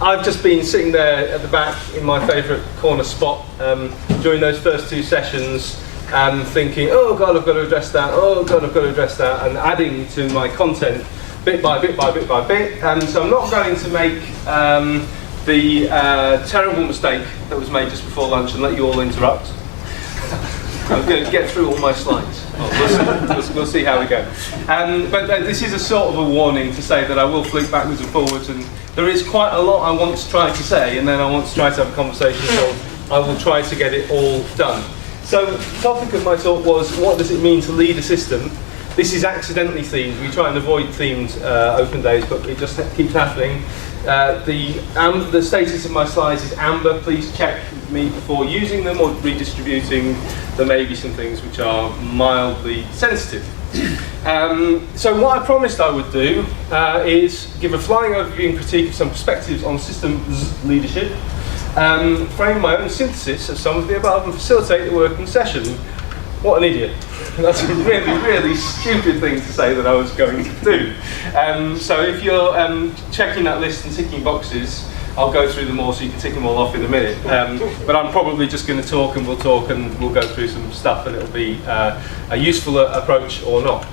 I've just been sitting there at the back in my favourite corner spot during those first 2 sessions, thinking, oh God, I've got to address that, oh God, I've got to address that, and adding to my content bit by bit by bit by bit. So I'm not going to make the terrible mistake that was made just before lunch and let you all interrupt. I'm going to get through all my slides. We'll see how we go. But this is a sort of a warning to say that I will flick backwards and forwards, and there is quite a lot I want to try to say, and then I want to try to have a conversation, so I will try to get it all done. So the topic of my talk was, what does it mean to lead a system? This is accidentally themed. We try and avoid themed open days, but it just keeps happening. The status of my slides is amber. Please check with me before using them or redistributing. There may be some things which are mildly sensitive. So what I promised I would do is give a flying overview and critique of some perspectives on systems leadership, frame my own synthesis of some of the above, and facilitate the working session. What an idiot. That's a really, really stupid thing to say that I was going to do. So if you're checking that list and ticking boxes, I'll go through them all so you can tick them all off in a minute. But I'm probably just going to talk and we'll go through some stuff, and it'll be a useful approach or not.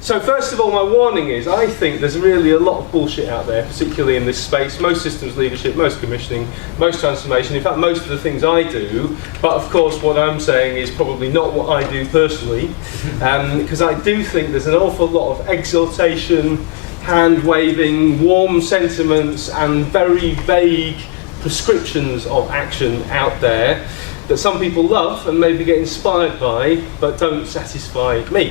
So first of all, my warning is, I think there's really a lot of bullshit out there, particularly in this space. Most systems leadership, most commissioning, most transformation, in fact most of the things I do, but of course what I'm saying is probably not what I do personally, because I do think there's an awful lot of exaltation, hand-waving, warm sentiments and very vague prescriptions of action out there that some people love and maybe get inspired by, but don't satisfy me.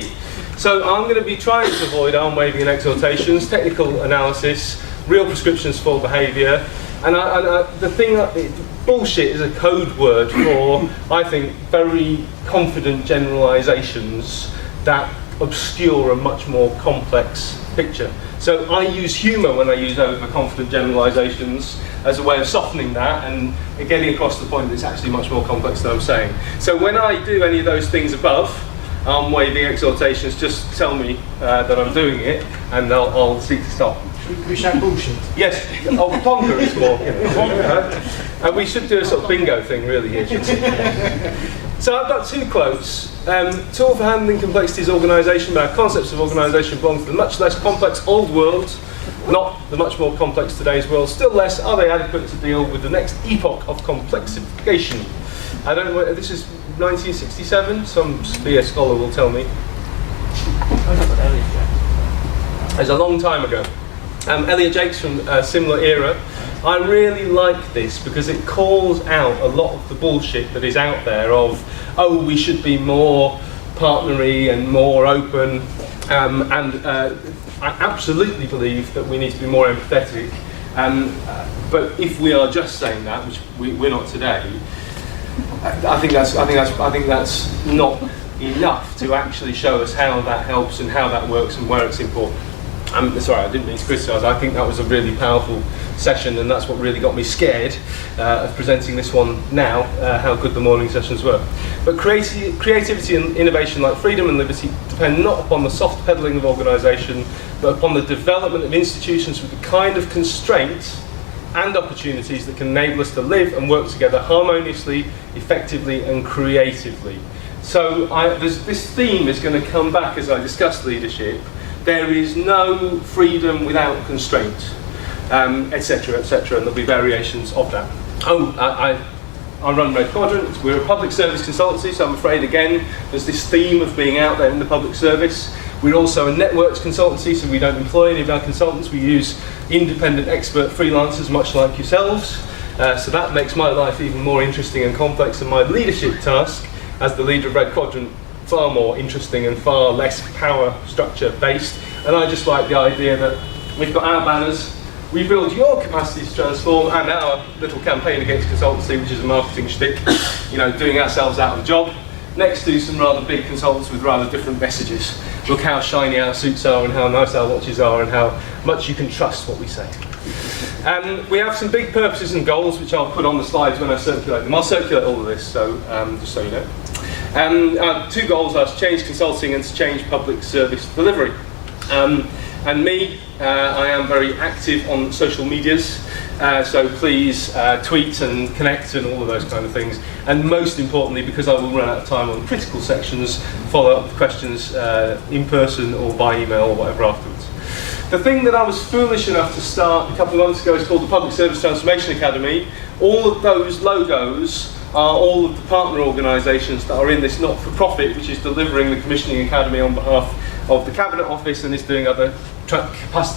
So I'm going to be trying to avoid arm-waving and exhortations, technical analysis, real prescriptions for behaviour, and the thing that bullshit is a code word for, I think, very confident generalisations that obscure a much more complex picture. So I use humour when I use overconfident generalisations as a way of softening that and getting across the point that it's actually much more complex than I'm saying. So when I do any of those things above, arm-waving exhortations, just tell me that I'm doing it, and I'll seek to stop. We shout bullshit. Yes, plonker is more. And we should do a sort of bingo thing really here. So I've got 2 quotes. Tool for handling complexity is organisation, but our concepts of organisation belong to the much less complex old world, not the much more complex today's world. Still less, are they adequate to deal with the next epoch of complexification? I don't know, this is 1967, some BS scholar will tell me. It's a long time ago. Elliot Jakes from a similar era. I really like this because it calls out a lot of the bullshit that is out there of, oh, we should be more partnery and more open, and I absolutely believe that we need to be more empathetic. But if we are just saying that, which we're not today, I think that's not enough to actually show us how that helps and how that works and where it's important. Sorry, I didn't mean to criticise. I think that was a really powerful session, and that's what really got me scared of presenting this one now, how good the morning sessions were. But creativity and innovation, like freedom and liberty, depend not upon the soft peddling of organisation, but upon the development of institutions with the kind of constraints and opportunities that can enable us to live and work together harmoniously, effectively and creatively. So this theme is going to come back as I discuss leadership. There is no freedom without constraint, etc., etc., and there'll be variations of that. I run Red Quadrant. We're a public service consultancy, so I'm afraid again there's this theme of being out there in the public service. We're also a networks consultancy, so we don't employ any of our consultants. We use independent expert freelancers, much like yourselves. So that makes my life even more interesting and complex, and my leadership task as the leader of Red Quadrant far more interesting and far less power structure based. And I just like the idea that we've got our banners, we build your capacity to transform, and our little campaign against consultancy, which is a marketing shtick, doing ourselves out of a job, next to some rather big consultants with rather different messages. Look how shiny our suits are and how nice our watches are and how much you can trust what we say. We have some big purposes and goals, which I'll put on the slides when I circulate them. I'll circulate all of this, so just so you know. 2 goals are to change consulting and to change public service delivery. And me, I am very active on social medias, so please tweet and connect and all of those kind of things. And most importantly, because I will run out of time on critical sections, follow up with questions in person or by email or whatever afterwards. The thing that I was foolish enough to start a couple of months ago is called the Public Service Transformation Academy. All of those logos are all of the partner organisations that are in this not-for-profit, which is delivering the Commissioning Academy on behalf of the Cabinet Office and is doing other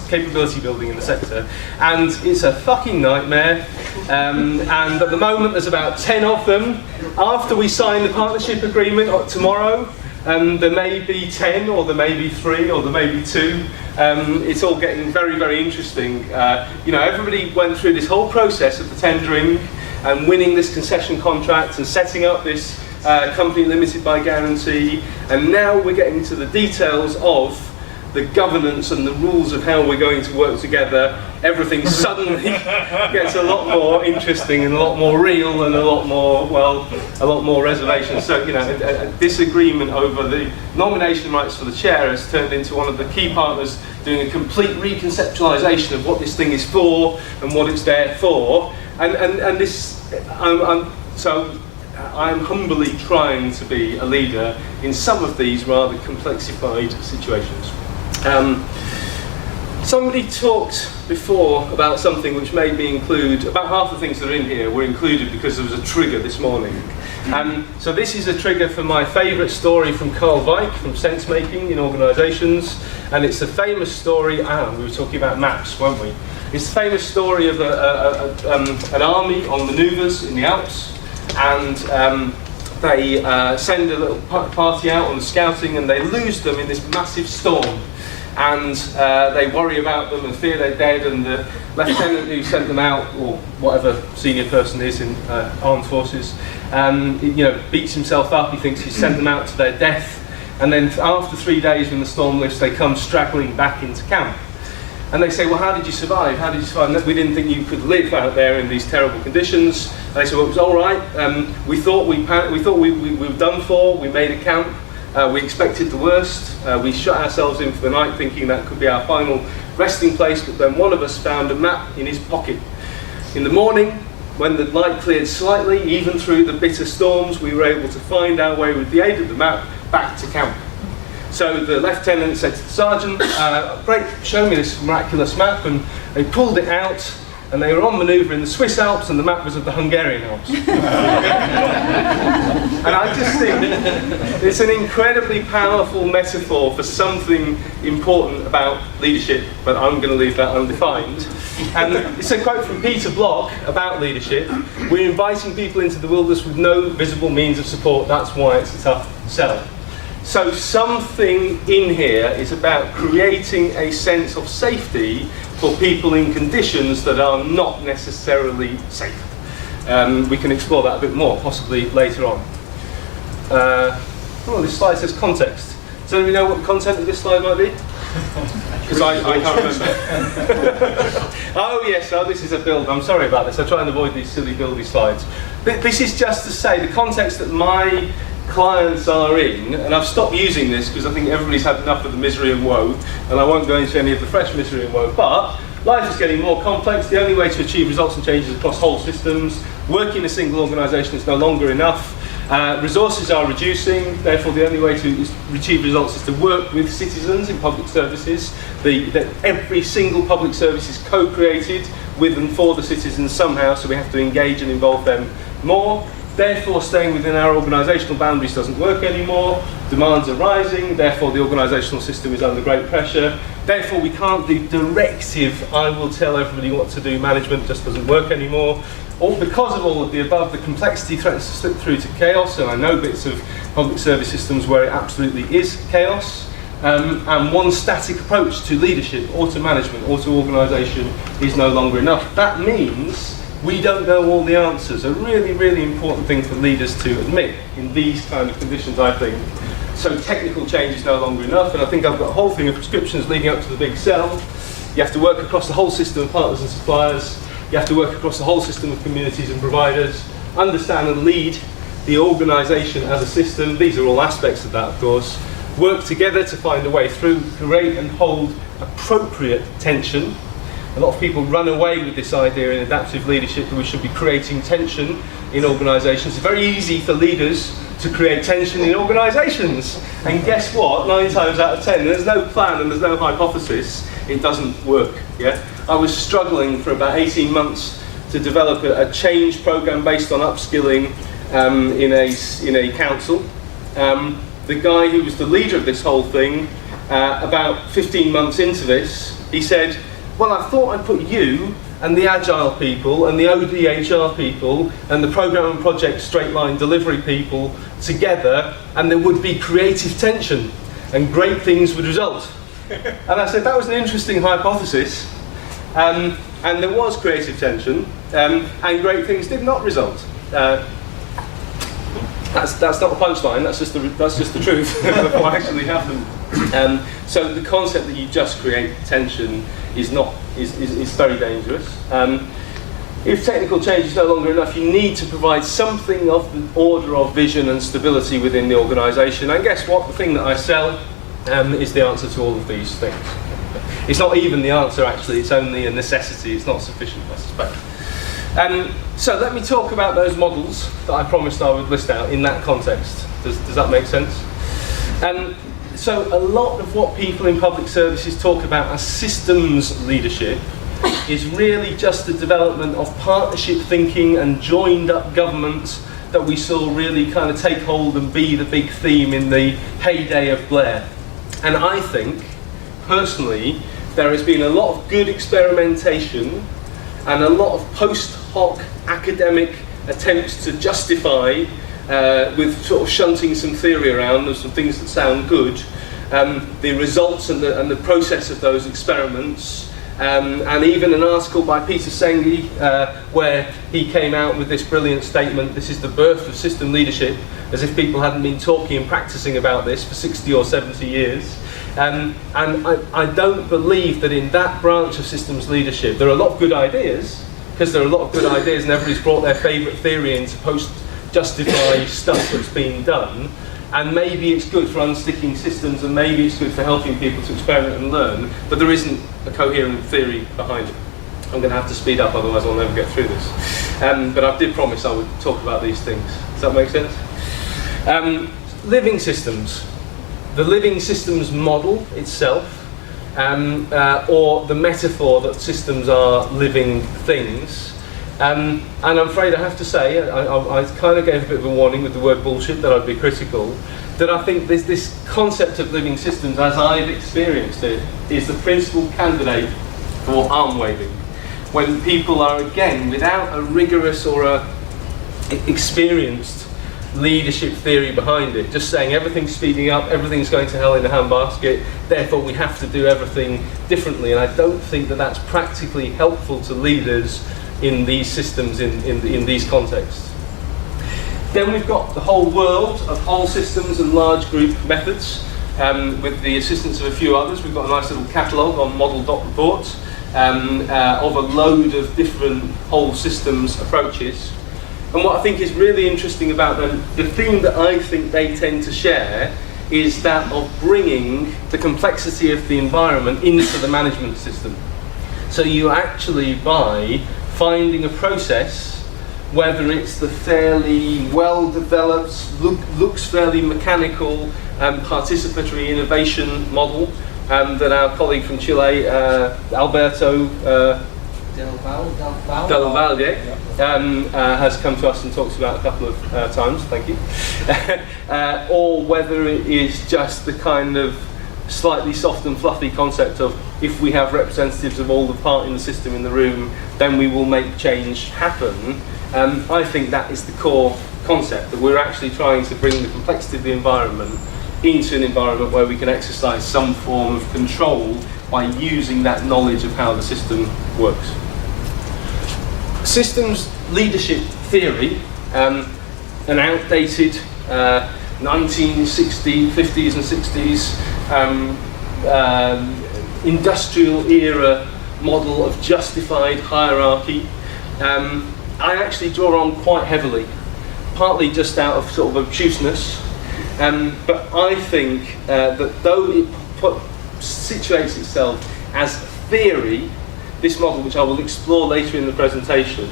capability building in the sector. And it's a fucking nightmare. And at the moment there's about 10 of them. After we sign the partnership agreement tomorrow, there may be 10, or there may be 3, or there may be 2. It's all getting very, very interesting. You know, everybody went through this whole process of the tendering and winning this concession contract and setting up this company limited by guarantee, and now we're getting to the details of the governance and the rules of how we're going to work together. Everything suddenly gets a lot more interesting and a lot more real and a lot more, well, a lot more reservations. So, you know, a disagreement over the nomination rights for the chair has turned into one of the key partners doing a complete reconceptualisation of what this thing is for and what it's there for. And this, I'm humbly trying to be a leader in some of these rather complexified situations. Somebody talked before about something which made me include, about half the things that are in here were included because there was a trigger this morning. So this is a trigger for my favourite story from Carl Weick, from Sense Making in Organisations, and it's the famous story, we were talking about maps, weren't we? It's the famous story of an army on manoeuvres in the Alps, and they send a little party out on scouting and they lose them in this massive storm. And they worry about them and fear they're dead, and the lieutenant who sent them out, or whatever senior person is in armed forces, beats himself up. He thinks he's sent them out to their death, and then after 3 days when the storm lifts, they come straggling back into camp. And they say, well, how did you survive? How did you survive? And we didn't think you could live out there in these terrible conditions. And they said, well, it was all right. We thought we were done for. We made a camp. We expected the worst. We shut ourselves in for the night thinking that could be our final resting place, but then one of us found a map in his pocket. In the morning, when the light cleared slightly, even through the bitter storms, we were able to find our way with the aid of the map back to camp. So the lieutenant said to the sergeant, great, show me this miraculous map, and they pulled it out, and they were on manoeuvre in the Swiss Alps, and the map was of the Hungarian Alps. And I just think it's an incredibly powerful metaphor for something important about leadership, but I'm going to leave that undefined. And it's a quote from Peter Block about leadership. We're inviting people into the wilderness with no visible means of support. That's why it's a tough sell. So something in here is about creating a sense of safety for people in conditions that are not necessarily safe. We can explore that a bit more, possibly later on. This slide says context. Does anybody know what the content of this slide might be? Because I can't remember. Oh yes, this is a build. I'm sorry about this. I try and avoid these silly buildy slides. This is just to say the context that my clients are in, and I've stopped using this because I think everybody's had enough of the misery and woe, and I won't go into any of the fresh misery and woe, but life is getting more complex. The only way to achieve results and changes across whole systems, working in a single organisation is no longer enough. Resources are reducing, therefore the only way to achieve results is to work with citizens in public services. Every single public service is co-created with and for the citizens somehow, so we have to engage and involve them more. Therefore, staying within our organisational boundaries doesn't work anymore. Demands are rising, therefore the organisational system is under great pressure. Therefore, we can't do directive, I will tell everybody what to do, management just doesn't work anymore. All because of all of the above, the complexity threatens to slip through to chaos, and I know bits of public service systems where it absolutely is chaos. And one static approach to leadership, or to management, or to organisation is no longer enough. That means we don't know all the answers. A really, really important thing for leaders to admit in these kind of conditions, I think. So technical change is no longer enough, and I think I've got a whole thing of prescriptions leading up to the big sell. You have to work across the whole system of partners and suppliers. You have to work across the whole system of communities and providers. Understand and lead the organisation as a system. These are all aspects of that, of course. work together to find a way through, create and hold appropriate tension. A lot of people run away with this idea in adaptive leadership that we should be creating tension in organisations. It's very easy for leaders to create tension in organisations. And guess what? 9 times out of 10, there's no plan and there's no hypothesis, it doesn't work. Yeah? I was struggling for about 18 months to develop a change programme based on upskilling in a council. The guy who was the leader of this whole thing, about 15 months into this, he said, well, I thought I'd put you and the agile people and the ODHR people and the programme and project straight line delivery people together, and there would be creative tension and great things would result. And I said that was an interesting hypothesis, and there was creative tension, and great things did not result. That's not a punchline. That's just the truth of what actually happened. So the concept that you just create tension is very dangerous. If technical change is no longer enough, you need to provide something of the order of vision and stability within the organisation. And guess what? The thing that I sell is the answer to all of these things. It's not even the answer, actually. It's only a necessity. It's not sufficient, I suspect. So let me talk about those models that I promised I would list out in that context. Does that make sense? So a lot of what people in public services talk about as systems leadership is really just the development of partnership thinking and joined up government that we saw really kind of take hold and be the big theme in the heyday of Blair. And I think, personally, there has been a lot of good experimentation and a lot of post hoc academic attempts to justify, with sort of shunting some theory around of some things that sound good, the results and the process of those experiments, and even an article by Peter Senge where he came out with this brilliant statement, this is the birth of system leadership, as if people hadn't been talking and practicing about this for 60 or 70 years. And I don't believe that in that branch of systems leadership, there are a lot of good ideas, because there are a lot of good ideas and everybody's brought their favourite theory in to post-justify stuff that's been done, and maybe it's good for unsticking systems and maybe it's good for helping people to experiment and learn, but there isn't a coherent theory behind it. I'm going to have to speed up, otherwise I'll never get through this. But I did promise I would talk about these things. Does that make sense? Living systems. The living systems model itself, or the metaphor that systems are living things. And I'm afraid I have to say, I kind of gave a bit of a warning with the word bullshit that I'd be critical, that I think this concept of living systems, as I've experienced it, is the principal candidate for arm waving. When people are, again, without a rigorous or a experienced leadership theory behind it, just saying everything's speeding up, everything's going to hell in a handbasket, therefore we have to do everything differently. And I don't think that that's practically helpful to leaders in these systems, in these contexts. Then we've got the whole world of whole systems and large group methods. With the assistance of a few others, we've got a nice little catalogue on model.report of a load of different whole systems approaches. And what I think is really interesting about them, the theme that I think they tend to share is that of bringing the complexity of the environment into the management system. So you actually, by finding a process, whether it's the fairly well-developed, looks fairly mechanical, participatory innovation model that our colleague from Chile, Alberto Del Valle, has come to us and talked about a couple of times, thank you. Or whether it is just the kind of slightly soft and fluffy concept of if we have representatives of all the parts in the system in the room, then we will make change happen. I think that is the core concept, that we're actually trying to bring the complexity of the environment into an environment where we can exercise some form of control by using that knowledge of how the system works. Systems leadership theory, an outdated 1960s, 50s and 60s industrial era model of justified hierarchy, I actually draw on quite heavily, partly just out of sort of obtuseness, But I think that though it situates itself as theory, this model, which I will explore later in the presentation,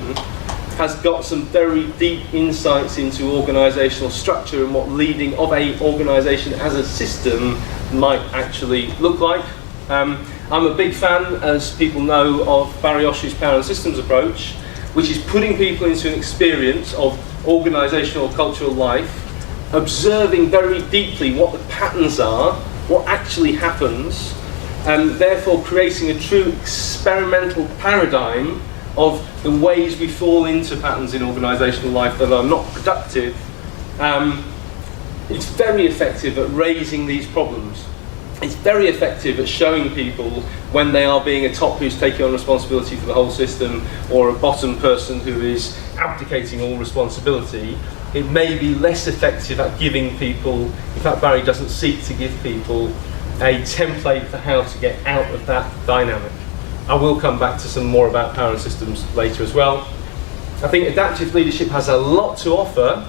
has got some very deep insights into organisational structure and what leading of a organisation as a system might actually look like. I'm a big fan, as people know, of Barry Oshry's Power and Systems approach, which is putting people into an experience of organisational cultural life, observing very deeply what the patterns are, what actually happens, and therefore creating a true experimental paradigm of the ways we fall into patterns in organisational life that are not productive. It's very effective at raising these problems. It's very effective at showing people when they are being a top who's taking on responsibility for the whole system, or a bottom person who is abdicating all responsibility. It may be less effective at giving people, in fact Barry doesn't seek to give people a template for how to get out of that dynamic. I will come back to some more about power and systems later as well. I think adaptive leadership has a lot to offer.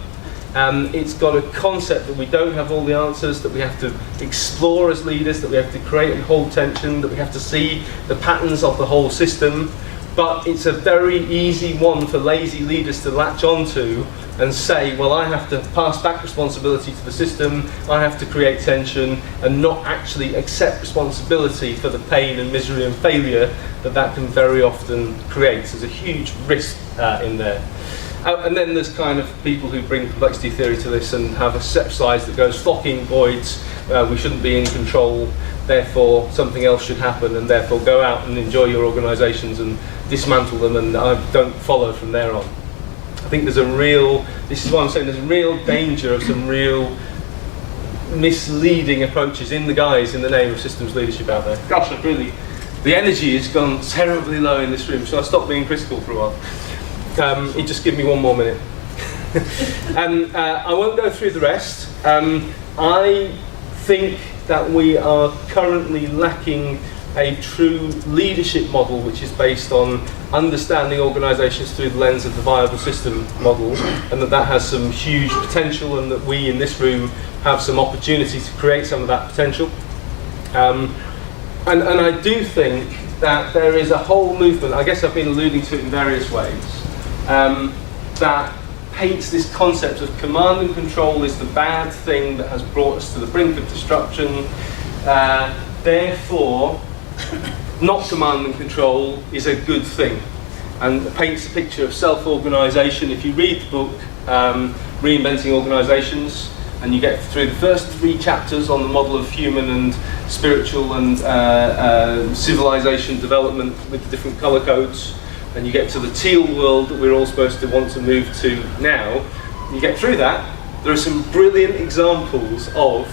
It's got a concept that we don't have all the answers, that we have to explore as leaders, that we have to create and hold tension, that we have to see the patterns of the whole system. But it's a very easy one for lazy leaders to latch onto and say, well, I have to pass back responsibility to the system, I have to create tension, and not actually accept responsibility for the pain and misery and failure that that can very often create. There's a huge risk in there. And then there's kind of people who bring complexity theory to this and have a set size that goes flocking voids, we shouldn't be in control, therefore something else should happen, and therefore go out and enjoy your organisations and dismantle them, and I don't follow from there on. I think there's a real, this is what I'm saying, there's a real danger of some real misleading approaches in the guise in the name of systems leadership out there. Gosh, I've really, the energy has gone terribly low in this room, so I stopped being critical for a while. Just give me one more minute. And I won't go through the rest. I think that we are currently lacking a true leadership model which is based on understanding organisations through the lens of the viable system model, and that has some huge potential, and that we in this room have some opportunity to create some of that potential. And I do think that there is a whole movement, I guess I've been alluding to it in various ways, that paints this concept of command and control is the bad thing that has brought us to the brink of destruction. Therefore, not command and control is a good thing, and paints a picture of self-organisation. If you read the book Reinventing Organisations, and you get through the first 3 chapters on the model of human and spiritual and civilization development with the different colour codes, and you get to the teal world that we're all supposed to want to move to now, you get through that, there are some brilliant examples of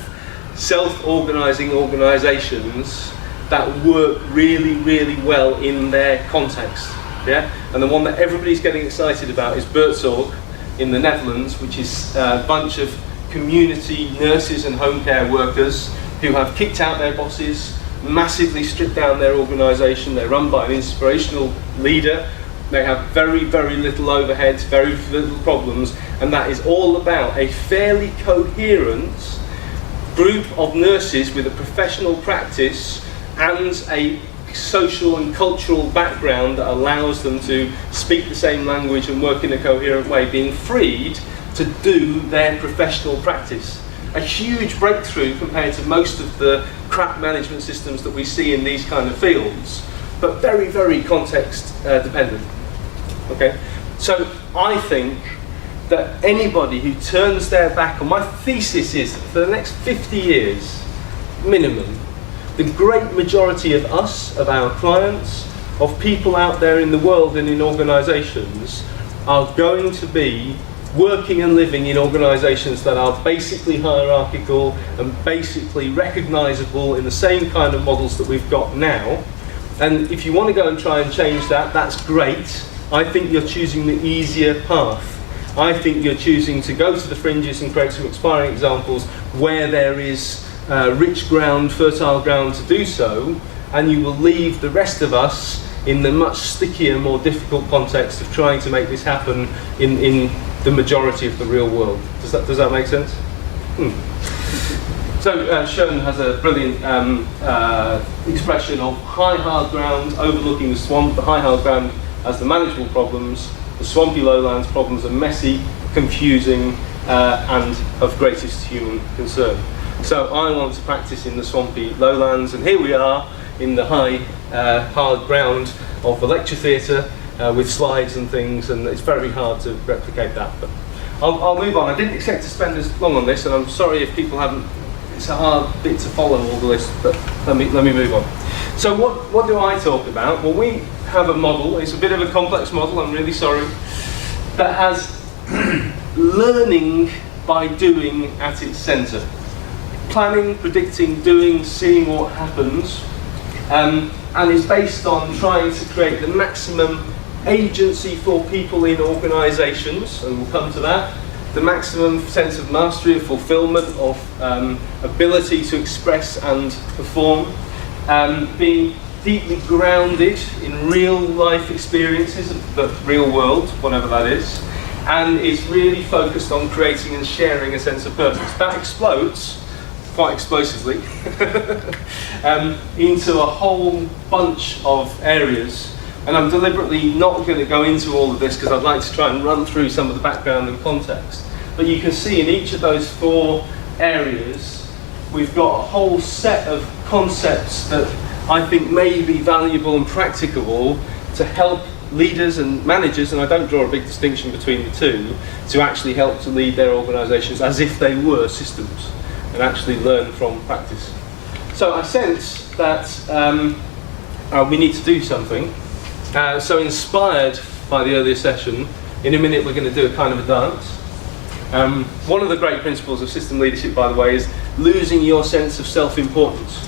self-organising organisations that work really, really well in their context. Yeah? And the one that everybody's getting excited about is Buurtzorg in the Netherlands, which is a bunch of community nurses and home care workers who have kicked out their bosses, massively stripped down their organisation. They're run by an inspirational leader. They have very, very little overheads, very little problems, and that is all about a fairly coherent group of nurses with a professional practice and a social and cultural background that allows them to speak the same language and work in a coherent way, being freed to do their professional practice. A huge breakthrough compared to most of the crap management systems that we see in these kind of fields, but very, very context dependent. Okay, so I think that anybody who turns their back on, my thesis is that for the next 50 years, minimum, the great majority of us, of our clients, of people out there in the world and in organisations are going to be working and living in organisations that are basically hierarchical and basically recognisable in the same kind of models that we've got now. And if you want to go and try and change that, that's great. I think you're choosing the easier path. I think you're choosing to go to the fringes and create some inspiring examples where there is rich ground, fertile ground to do so, and you will leave the rest of us in the much stickier, more difficult context of trying to make this happen in the majority of the real world. Does that make sense? So Schoen has a brilliant expression of high hard ground overlooking the swamp. The high hard ground has the manageable problems. The swampy lowlands problems are messy, confusing, and of greatest human concern. So I want to practice in the swampy lowlands, and here we are in the high hard ground of the lecture theatre with slides and things, and it's very hard to replicate that. But I'll move on. I didn't expect to spend as long on this, and I'm sorry if people haven't. It's a hard bit to follow all the list, but let me move on. So what do I talk about? Well, we have a model. It's a bit of a complex model. I'm really sorry. That has learning by doing at its centre. Planning, predicting, doing, seeing what happens, and is based on trying to create the maximum agency for people in organisations, and we'll come to that, the maximum sense of mastery, of fulfilment, of ability to express and perform, being deeply grounded in real life experiences of the real world, whatever that is, and is really focused on creating and sharing a sense of purpose. That explodes quite explosively into a whole bunch of areas, and I'm deliberately not going to go into all of this because I'd like to try and run through some of the background and context. But you can see in each of those 4 areas we've got a whole set of concepts that I think may be valuable and practicable to help leaders and managers, and I don't draw a big distinction between the two, to actually help to lead their organisations as if they were systems and actually learn from practice. So I sense that we need to do something. So inspired by the earlier session, in a minute we're going to do a kind of a dance. One of the great principles of system leadership, by the way, is losing your sense of self-importance.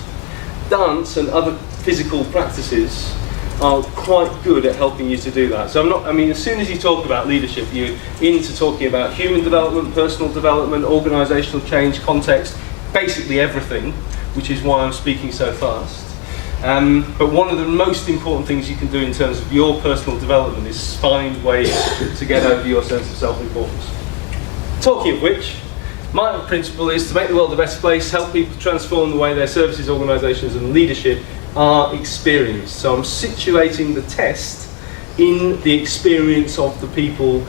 Dance and other physical practices are quite good at helping you to do that. So as soon as you talk about leadership, you're into talking about human development, personal development, organisational change, context, basically everything, which is why I'm speaking so fast. But one of the most important things you can do in terms of your personal development is find ways to get over your sense of self-importance. Talking of which, my principle is to make the world the best place, help people transform the way their services, organisations and leadership are experienced. So I'm situating the test in the experience of the people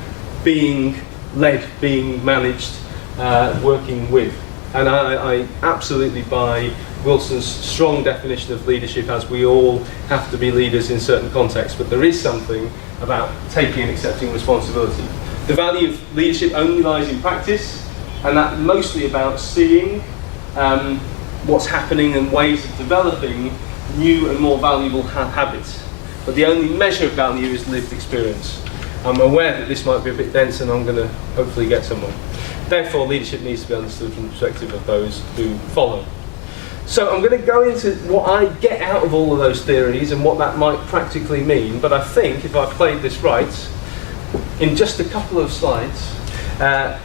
being led, being managed, working with. And I absolutely buy Wilson's strong definition of leadership as we all have to be leaders in certain contexts, but there is something about taking and accepting responsibility. The value of leadership only lies in practice, and that's mostly about seeing what's happening and ways of developing new and more valuable habits. But the only measure of value is lived experience. I'm aware that this might be a bit dense, and I'm going to hopefully get somewhere. Therefore, leadership needs to be understood from the perspective of those who follow. So I'm going to go into what I get out of all of those theories and what that might practically mean, but I think if I've played this right, in just a couple of slides,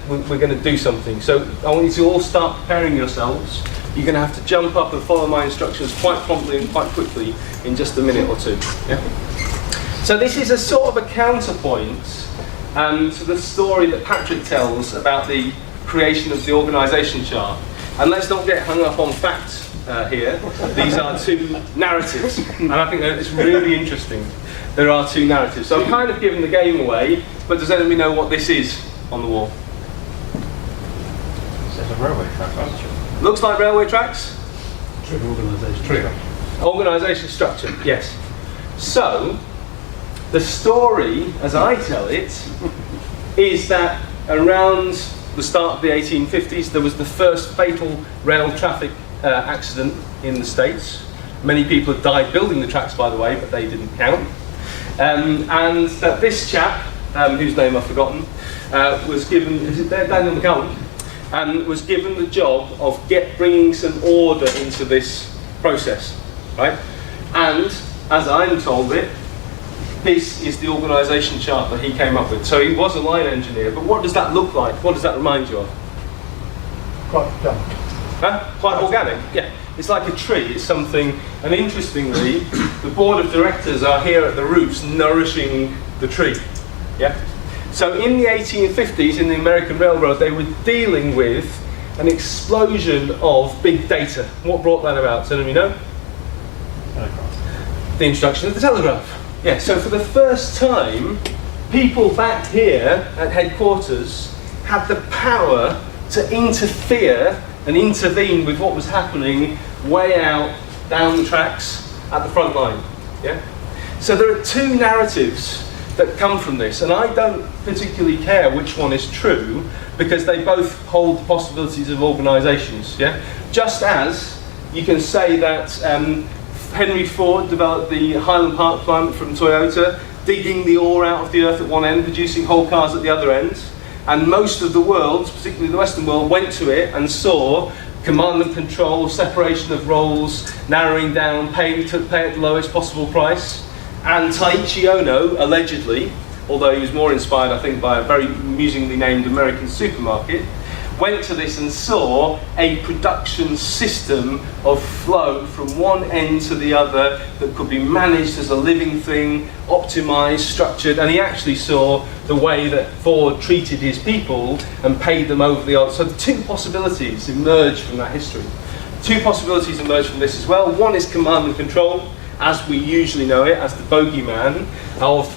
we're going to do something. So I want you to all start preparing yourselves. You're going to have to jump up and follow my instructions quite promptly and quite quickly in just a minute or two. Yeah? So this is a sort of a counterpoint to the story that Patrick tells about the creation of the organisation chart. And let's not get hung up on facts here. These are 2 narratives, and I think that it's really interesting. There are 2 narratives. So I'm kind of giving the game away, but does anybody know what this is on the wall? It's a railway track, Looks like railway tracks? Trigger. Organisation structure, yes. So, the story, as I tell it, is that around the start of the 1850s, there was the first fatal rail traffic accident in the States. Many people had died building the tracks, by the way, but they didn't count. And that this chap, whose name I've forgotten, was given, is it there, Daniel McGowan, was given the job of bringing some order into this process, right? And, as I'm told it, this is the organisation chart that he came up with. So he was a line engineer, but what does that look like? What does that remind you of? Quite organic. Huh? Quite organic, yeah. It's like a tree, it's something, and interestingly, the board of directors are here at the roots nourishing the tree, yeah? So in the 1850s, in the American Railroad, they were dealing with an explosion of big data. What brought that about? Does anybody know? The introduction of the telegraph. Yeah, so for the first time, people back here at headquarters had the power to interfere and intervene with what was happening way out down the tracks at the front line. Yeah? So there are two narratives that come from this, and I don't particularly care which one is true, because they both hold possibilities of organisations. Yeah? Just as you can say that Henry Ford developed the Highland Park plant from Toyota, digging the ore out of the earth at one end, producing whole cars at the other end, and most of the world, particularly the Western world, went to it and saw command and control, separation of roles, narrowing down, pay at the lowest possible price. And Taiichi Ohno, allegedly, although he was more inspired, I think, by a very amusingly named American supermarket, went to this and saw a production system of flow from one end to the other that could be managed as a living thing, optimized, structured, and he actually saw the way that Ford treated his people and paid them over the odds. So the two possibilities emerged from that history. Two possibilities emerged from this as well. One is command and control, as we usually know it, as the bogeyman of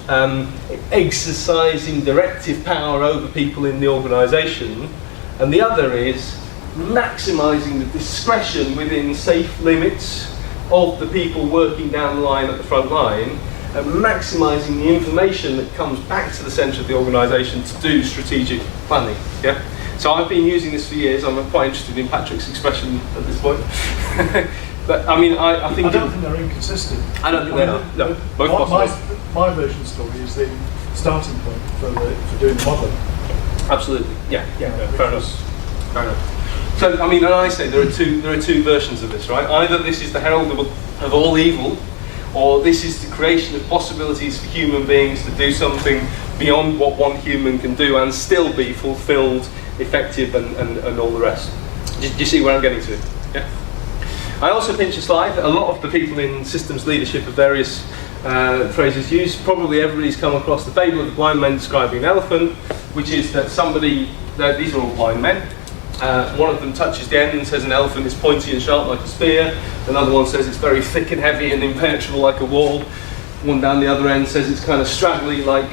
exercising directive power over people in the organisation. And the other is maximising the discretion within safe limits of the people working down the line at the front line, and maximising the information that comes back to the centre of the organisation to do strategic planning. Yeah? So I've been using this for years. I'm quite interested in Patrick's expression at this point. But I mean, I think... I don't think they're inconsistent. I don't think they are. No, both possible. My version of the story is the starting point for doing the modelling. Absolutely. Yeah. Fair enough. So I mean, and I say there are two versions of this, right? Either this is the herald of all evil, or this is the creation of possibilities for human beings to do something beyond what one human can do and still be fulfilled, effective, and all the rest. Do you see where I'm getting to? Yeah. I also pinch a slide that a lot of the people in systems leadership of various phrases used. Probably everybody's come across the fable of the blind man describing an elephant, which is that these are all blind men. One of them touches the end and says an elephant is pointy and sharp like a spear. Another one says it's very thick and heavy and impenetrable like a wall. One down the other end says it's kind of straggly like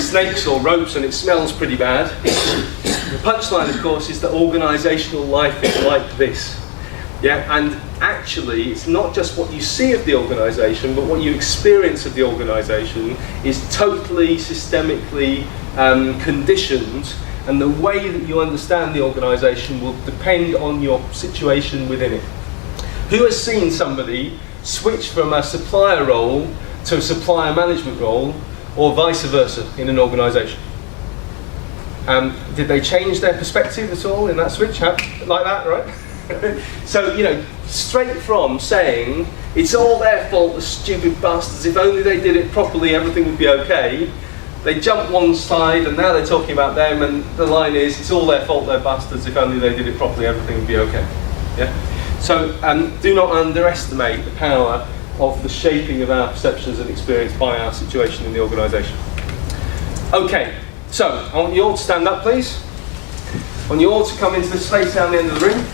snakes or ropes, and it smells pretty bad. The punchline, of course, is that organisational life is like this. Yeah, and actually, it's not just what you see of the organisation, but what you experience of the organisation is totally systemically conditioned, and the way that you understand the organisation will depend on your situation within it. Who has seen somebody switch from a supplier role to a supplier management role, or vice versa, in an organisation? Did they change their perspective at all in that switch? Like that, right? So, you know, straight from saying it's all their fault, the stupid bastards, if only they did it properly everything would be okay, they jump one side and now they're talking about them, and the line is it's all their fault, they're bastards, if only they did it properly everything would be okay. Yeah? So do not underestimate the power of the shaping of our perceptions and experience by our situation in the organisation. Okay, so I want you all to stand up, please. I want you all to come into the space down the end of the room.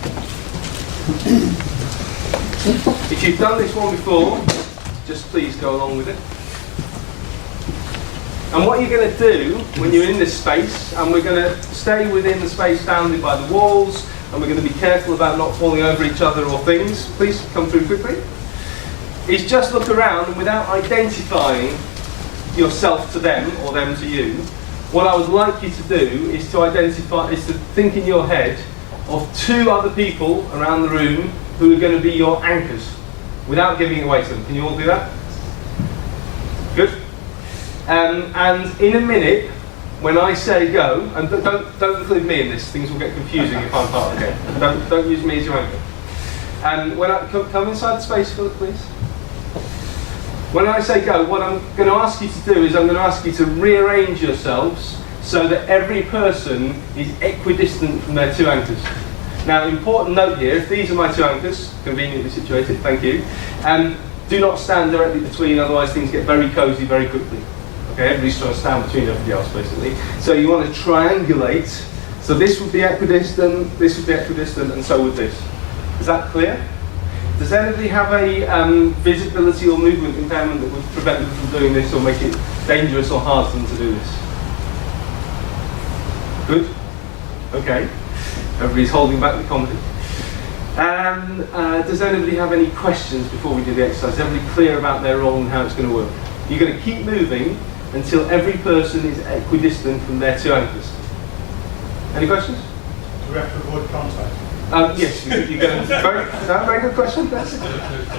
If you've done this one before, just please go along with it. And what you're going to do when you're in this space, and we're going to stay within the space bounded by the walls, and we're going to be careful about not falling over each other or things, please come through quickly, is just look around and without identifying yourself to them or them to you, what I would like you to do is to think in your head of two other people around the room who are going to be your anchors, without giving away to them. Can you all do that? Good. And in a minute, when I say go, and don't include me in this, things will get confusing if I'm part of the game. Don't use me as your anchor. And when I come inside the space, Philip, please. When I say go, what I'm going to ask you to do is I'm going to ask you to rearrange yourselves so that every person is equidistant from their two anchors. Now, important note here, if these are my two anchors, conveniently situated, thank you, do not stand directly between, otherwise things get very cosy very quickly. Okay, everybody's trying to stand between everybody else, basically. So you want to triangulate So this would be equidistant, this would be equidistant, and so would this. Is that clear? Does anybody have a visibility or movement impairment that would prevent them from doing this or make it dangerous or hard for them to do this? Good? Okay. Everybody's holding back the comedy. Does anybody have any questions before we do the exercise? Is everybody clear about their role and how it's going to work? You're going to keep moving until every person is equidistant from their two anchors. Any questions? Do we have to avoid contact? Yes, you're going to. Very good question.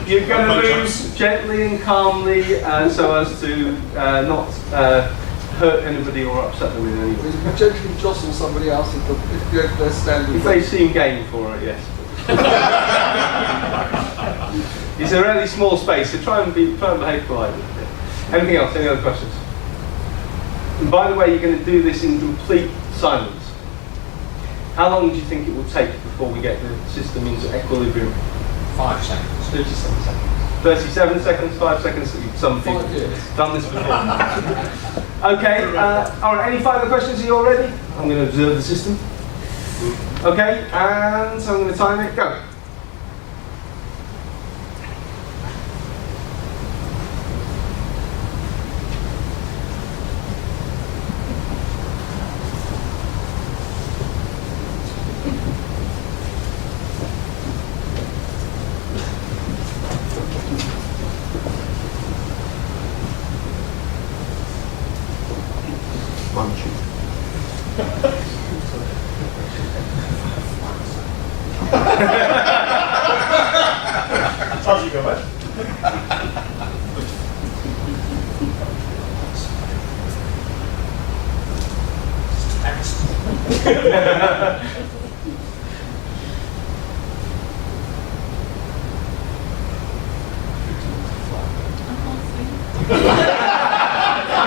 You're going to move gently and calmly so as to not hurt anybody or upset them in any way. You gently jostle somebody else if they're standing. If they seem game for it, yes. It's a really small space, so try and behave politely. Anything else? Any other questions? And by the way, you're going to do this in complete silence. How long do you think it will take before we get the system into equilibrium? 5 seconds. 37 seconds. 37 seconds, 5 seconds. Some people 5 years. done this before. Okay. All right. Any final questions? Are you all ready? I'm going to observe the system. Okay. And so I'm going to time it. Go. How'd you go, mate?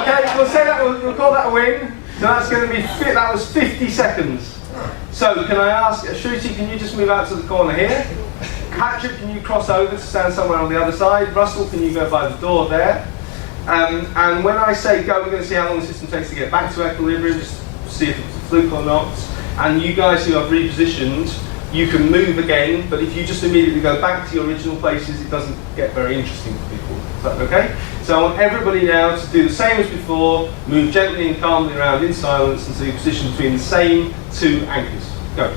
Okay, we'll call that a win. So that's going to be that was 50 seconds. So can I ask, Shruti, can you just move out to the corner here? Patrick, can you cross over to stand somewhere on the other side? Russell, can you go by the door there? And when I say go, we're going to see how long the system takes to get back to equilibrium, just see if it's a fluke or not. And you guys who have repositioned, you can move again, but if you just immediately go back to your original places, it doesn't get very interesting for people. Is that okay? So I want everybody now to do the same as before, move gently and calmly around in silence until you're positioned between the same two anchors. Go.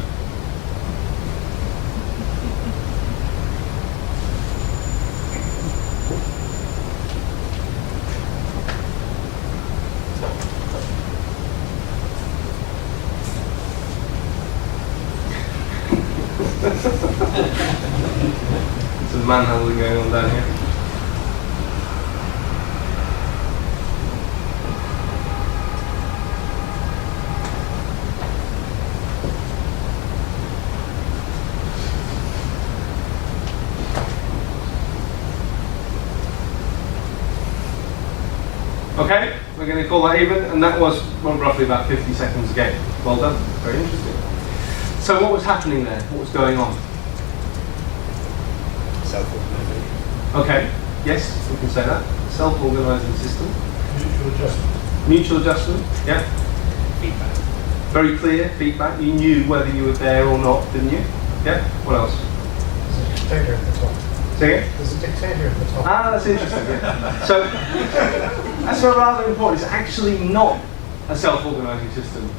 Some manhandling going on down here. Okay, we're going to call that even, and that was roughly about 50 seconds again. Well done, very interesting. So what was happening there? What was going on? Self-organizing. Okay, yes, we can say that. Self-organizing system. Mutual adjustment. Mutual adjustment, yeah. Feedback. Very clear feedback. You knew whether you were there or not, didn't you? Yeah, what else? There's a dictator at the top. Say again? There's a dictator at the top. Ah, that's interesting. Yeah. So that's rather important. It's actually not a self-organising system,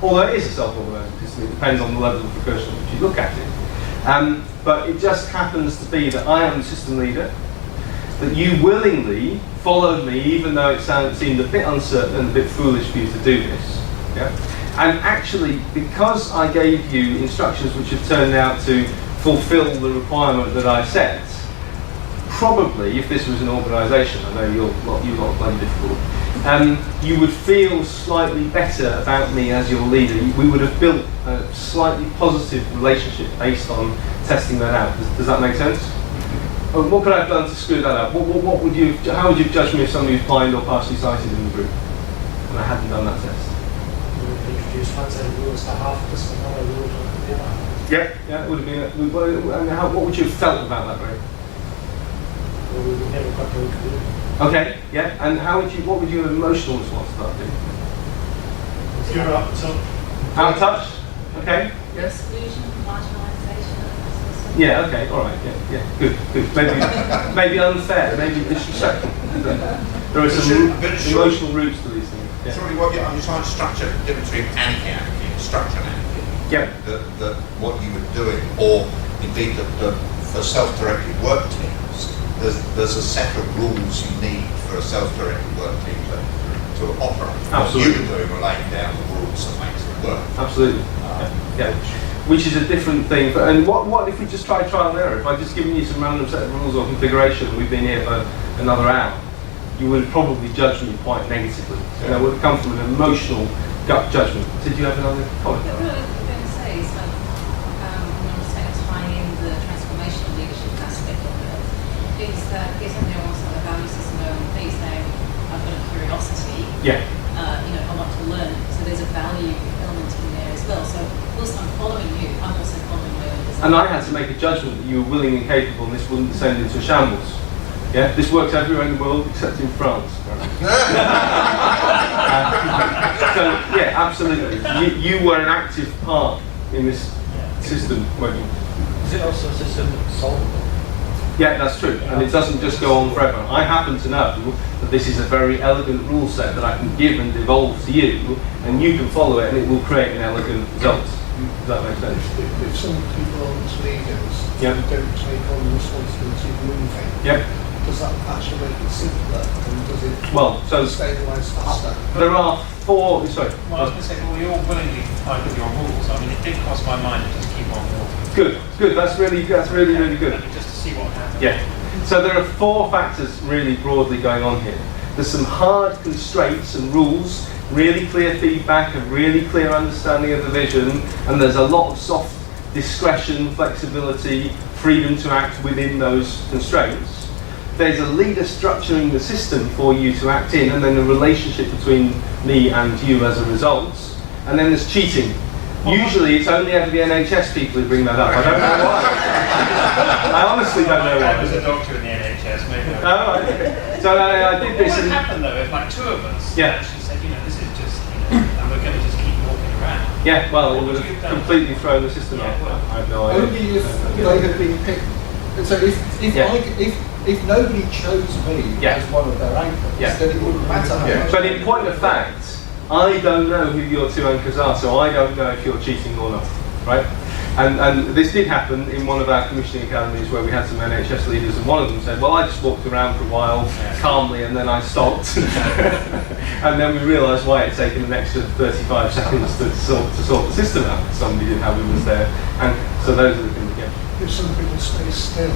although it is a self-organising system. It depends on the level of recursion at which you look at it. But it just happens to be that I am the system leader, that you willingly followed me, even though it seemed a bit uncertain and a bit foolish for you to do this. Yeah? And actually, because I gave you instructions which have turned out to fulfill the requirement that I set, probably, if this was an organisation, I know you're lot bloody difficult, you would feel slightly better about me as your leader. We would have built a slightly positive relationship based on testing that out. Does that make sense? What could I have done to screw that up? What would you? How would you judge me if somebody was blind or partially sighted in the group and I hadn't done that test? You would introduce one set of rules to half of this, another rule to the other. Yeah, it would have been. What would you have felt about that, Ray? Well, we would never got to equilibrium. Okay, yeah, and what would your emotional response to that be? You're up, so Out of touch? Okay. Yes. Exclusion, marginalisation, that sort of stuff. Yeah. Okay. All right. Yeah. Good. Maybe unfair. Maybe disrespectful. There are some emotional roots to these things. Yeah. Sorry, what I'm trying to structure the difference between anarchy and structure and anarchy. Yeah. That what you were doing, or indeed for self-directed work teams, there's a set of rules you need for a self-directed work team to operate. Absolutely. What you were doing were laying down the rules that makes it work. Absolutely. Yeah. Which is a different thing. And what if we just try trial and error? If I've just given you some random set of rules or configuration, and we've been here for another hour, you would probably judge me quite negatively. You know, it would come from an emotional gut judgment. Did you have another comment? But what I was going to say is that when I was tying in the transformational leadership aspect of it, is that if somebody wants to have a value system their own piece, now I've got a curiosity, Yeah. I want to learn, so there's a value element in there as well. So whilst I'm following you, I'm also following my own design. And I had to make a judgment that you were willing and capable, and this wouldn't descend into a shambles. Yeah, this works everywhere in the world except in France. So yeah, absolutely. You were an active part in this system, weren't you? Is it also a system solvable? Yeah, that's true, and it doesn't just go on forever. I happen to know that this is a very elegant rule set that I can give and devolve to you, and you can follow it, and it will create an elegant result. Does that make sense? If some people aren't leaders, Yep. and don't take on the responsibility of moving, Yep. does that actually make it simpler, and does it Well, so stabilise faster? there are four. Sorry. Well, I was going to say, well, you're willingly complied with your rules. I mean, it did cross my mind to just keep on walking. Good. That's really good. Just to see what happens. Yeah. So there are four factors really broadly going on here. There's some hard constraints and rules, really clear feedback, a really clear understanding of the vision, and there's a lot of soft discretion, flexibility, freedom to act within those constraints. There's a leader structuring the system for you to act in, and then a relationship between me and you as a result. And then there's cheating. Usually it's only ever the NHS people who bring that up. I don't know why. I honestly don't know I was why. a doctor in the NHS, maybe. Oh, right. So I did this What and happened though if like two of us Yeah. actually said, this is just, and we're going to just keep walking around? yeah, well, it would What would you have have done? completely thrown the system out. I have no idea. Only if they had been picked. So if Yeah. if nobody chose me Yeah. as one of their anchors, Yeah. then it wouldn't matter how much. But in point of fact, I don't know who your two anchors are, so I don't know if you're cheating or not, right? And this did happen in one of our commissioning academies where we had some NHS leaders, and one of them said, well, I just walked around for a while calmly and then I stopped. And then we realised why it's taken an extra 35 seconds to sort the system out. Somebody didn't have who was there. And so those are the things, yeah. If some people stay still,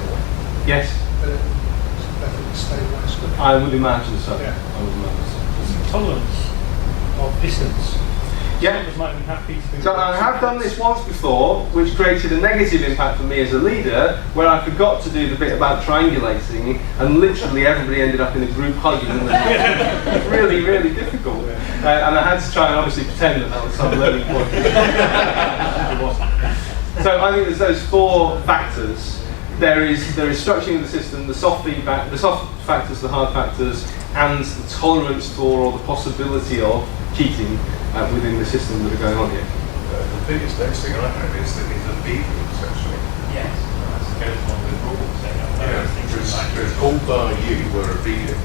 Yes, then it's better to stabilise quicker. I would imagine so. Yeah. I would imagine so. Tolerance of distance. Yeah. Others might be happy to do So I have done this once before, which created a negative impact for me as a leader, where I forgot to do the bit about triangulating, and literally everybody ended up in a group hugging. And it was really, really difficult. And I had to try and obviously pretend that was some learning point. It wasn't. So I think there's those four factors. There is structuring the system, the soft feedback, the soft factors, the hard factors, and the tolerance for or the possibility of cheating within the system that are going on here. The biggest next thing I have is the obedience, actually. Yes, that goes along with rules. Because all bar you were obedient.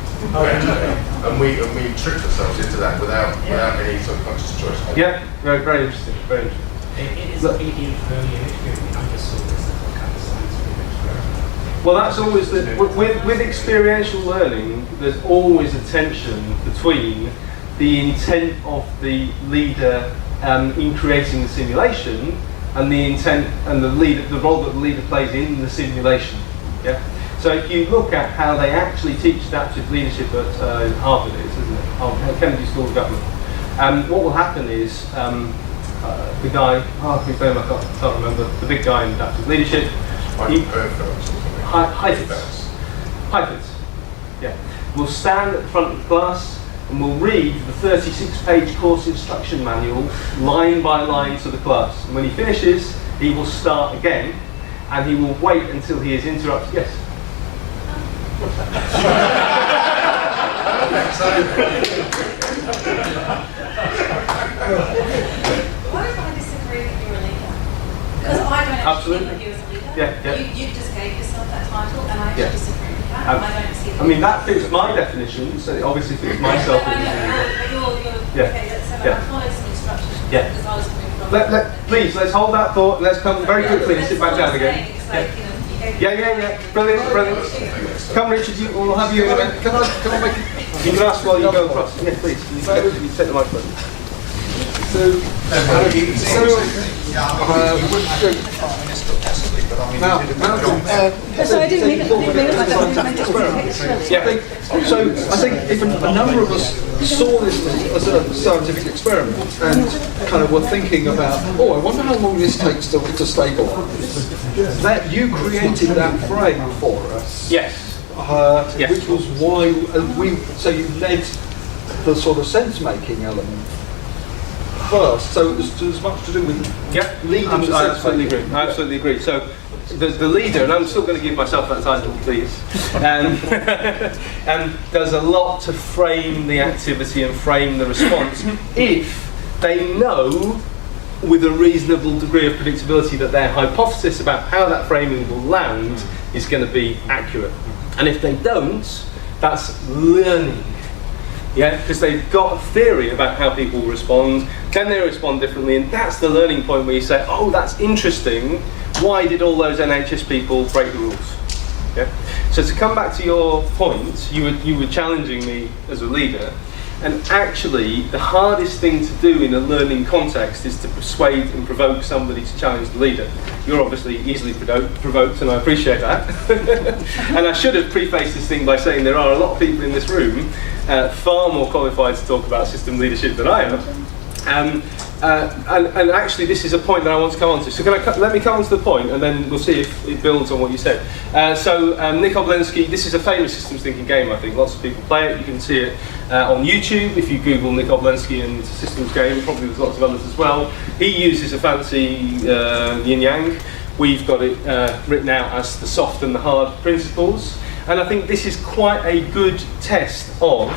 And we tricked ourselves into that without any subconscious choice. Yeah, very, very interesting. Very interesting. It is Look. obedient for early experience. I just saw this as a kind of scientific experiment. Well, that's always with experiential learning. There's always a tension between the intent of the leader in creating the simulation and the intent and the role that the leader plays in the simulation. Yeah. So if you look at how they actually teach adaptive leadership at Harvard, isn't it? Kennedy School of Government. What will happen is the guy, his name I can't remember, the big guy in adaptive leadership. Heifetz, yeah, will stand at the front of the class and will read the 36-page course instruction manual line by line to the class. And when he finishes, he will start again, and he will wait until he is interrupted. Yes? What if I disagree with your Because I don't actually Absolutely. think that he was a leader. Yeah. You just gave yourself that title, and I actually Yeah. disagree with that. Um, I don't see I mean, that fits my definition, so it obviously fits myself. But I as a know, leader. but you're Yeah. okay, so Yeah. I followed some instructions Yeah. because I was coming from... Please, let's hold that thought. Let's come very quickly and sit back down again. It's like, you know, you gave Yeah. Brilliant, brilliant. Come, Richard, we'll have you in a minute. Can I make it? You can ask while you go across. Yeah, please. You take the microphone. So I didn't mean realise that was meant to Yeah. So I think if a number of us saw this as a scientific experiment and kind of were thinking about, oh, I wonder how long this takes to stabilise, that you created that frame for us. Yes. Yes. Which was why so you led the sort of sense-making element first. So it was as much to do with leading the I absolutely sense-making. agree. I absolutely agree. So the leader, and I'm still going to give myself that title, please, and does a lot to frame the activity and frame the response if they know with a reasonable degree of predictability that their hypothesis about how that framing will land is going to be accurate. And if they don't, that's learning. Yeah, because they've got a theory about how people respond, then they respond differently, and that's the learning point where you say, oh, that's interesting, why did all those NHS people break the rules? Yeah? So to come back to your point, you were challenging me as a leader, and actually the hardest thing to do in a learning context is to persuade and provoke somebody to challenge the leader. You're obviously easily provoked, and I appreciate that. And I should have prefaced this thing by saying there are a lot of people in this room far more qualified to talk about system leadership than I am. And actually this is a point that I want to come on to. So let me come on to the point and then we'll see if it builds on what you said. Nick Oblensky, this is a famous systems thinking game, I think. Lots of people play it. You can see it on YouTube. If you Google Nick Oblensky and systems game, probably there's lots of others as well. He uses a fancy yin-yang. We've got it written out as the soft and the hard principles. And I think this is quite a good test of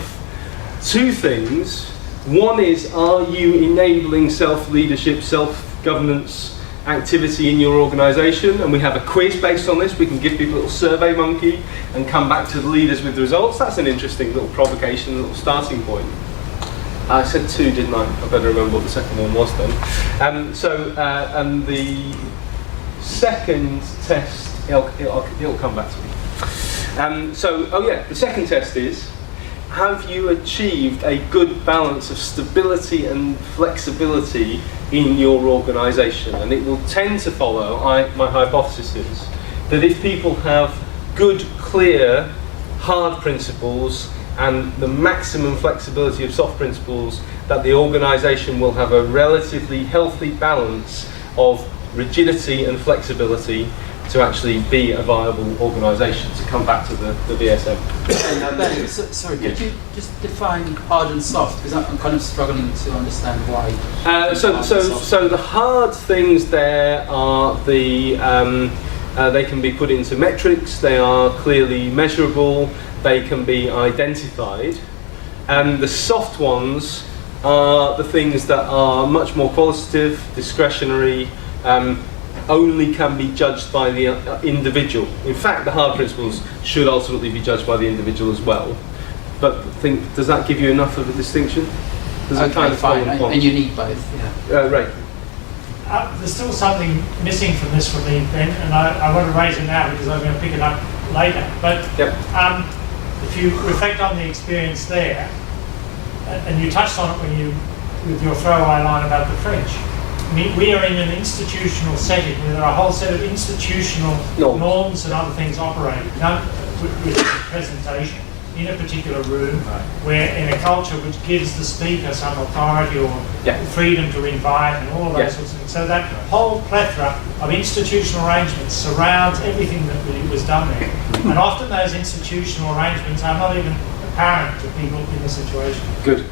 two things. One is, are you enabling self-leadership, self-governance activity in your organisation? And we have a quiz based on this. We can give people a little survey monkey and come back to the leaders with the results. That's an interesting little provocation, a little starting point. I said two, didn't I? I better remember what the second one was then. And the second test, it'll come back to me. The second test is, have you achieved a good balance of stability and flexibility in your organisation? And it will tend to follow, my hypothesis is, that if people have good, clear, hard principles and the maximum flexibility of soft principles, that the organisation will have a relatively healthy balance of rigidity and flexibility to actually be a viable organisation, to come back to the VSM. Ben, sorry, could you just define hard and soft? Because I'm kind of struggling to understand why. So the hard things there are they can be put into metrics, they are clearly measurable, they can be identified. And the soft ones are the things that are much more qualitative, discretionary, only can be judged by the individual. In fact, the hard principles should ultimately be judged by the individual as well. But does that give you enough of a distinction? Does it kind of fine, follow the point? and you need both, yeah. Right. There's still something missing from this for me, Ben, and I want to raise it now because I'm going to pick it up later. But Yep. If you reflect on the experience there, and you touched on it with your throwaway line about the French. I mean, we are in an institutional setting where there are a whole set of institutional norms and other things operating. With a presentation in a particular room, where in a culture which gives the speaker some authority or freedom to invite and all of those sorts of things. So that whole plethora of institutional arrangements surrounds everything that was done there. And often those institutional arrangements are not even apparent to people in the situation. Good.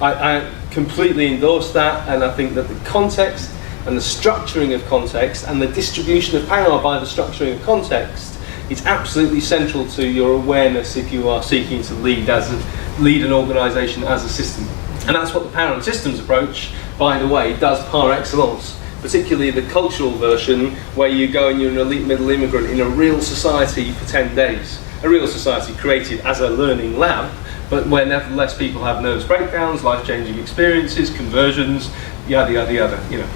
I completely endorse that, and I think that the context and the structuring of context and the distribution of power by the structuring of context is absolutely central to your awareness if you are seeking to lead an organisation as a system. And that's what the power and systems approach, by the way, does par excellence. particularly the cultural version, where you go and you're an elite middle immigrant in a real society for 10 days. A real society created as a learning lab, but where nevertheless people have nervous breakdowns, life-changing experiences, conversions, yada, yada, yada, you know.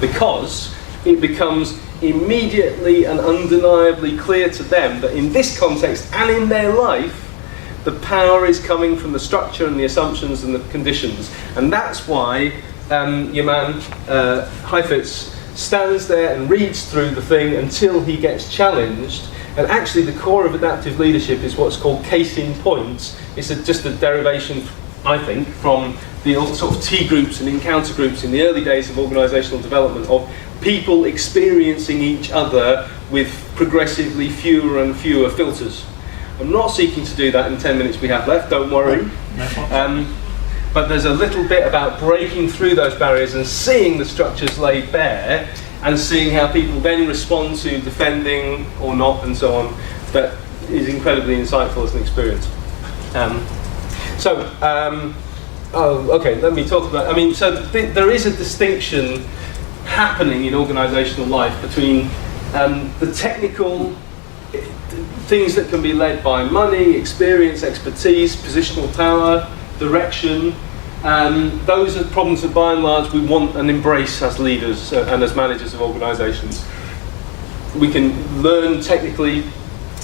Because it becomes immediately and undeniably clear to them that in this context and in their life, the power is coming from the structure and the assumptions and the conditions. And that's why your man, Heifetz, stands there and reads through the thing until he gets challenged. And actually the core of adaptive leadership is what's called casing points. It's just a derivation, I think, from the old sort of T groups and encounter groups in the early days of organisational development, of people experiencing each other with progressively fewer and fewer filters. I'm not seeking to do that in the 10 minutes we have left, don't worry. But there's a little bit about breaking through those barriers and seeing the structures laid bare and seeing how people then respond to defending or not and so on, that is incredibly insightful as an experience. Okay, let me talk about, there is a distinction happening in organisational life between the technical things that can be led by money, experience, expertise, positional power, direction. Those are problems that by and large we want and embrace as leaders and as managers of organisations. We can learn technically,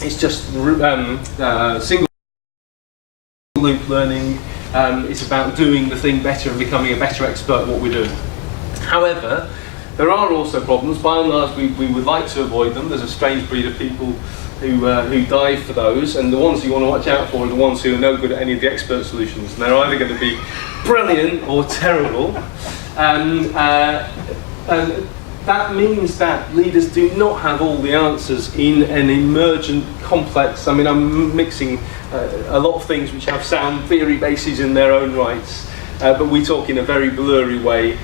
it's just single loop learning. It's about doing the thing better and becoming a better expert at what we're doing. However, there are also problems. By and large, we would like to avoid them. There's a strange breed of people who dive for those, and the ones you want to watch out for are the ones who are no good at any of the expert solutions. And they're either going to be brilliant or terrible. And that means that leaders do not have all the answers in an emergent, complex. I'm mixing a lot of things which have sound theory bases in their own rights, but we talk in a very blurry way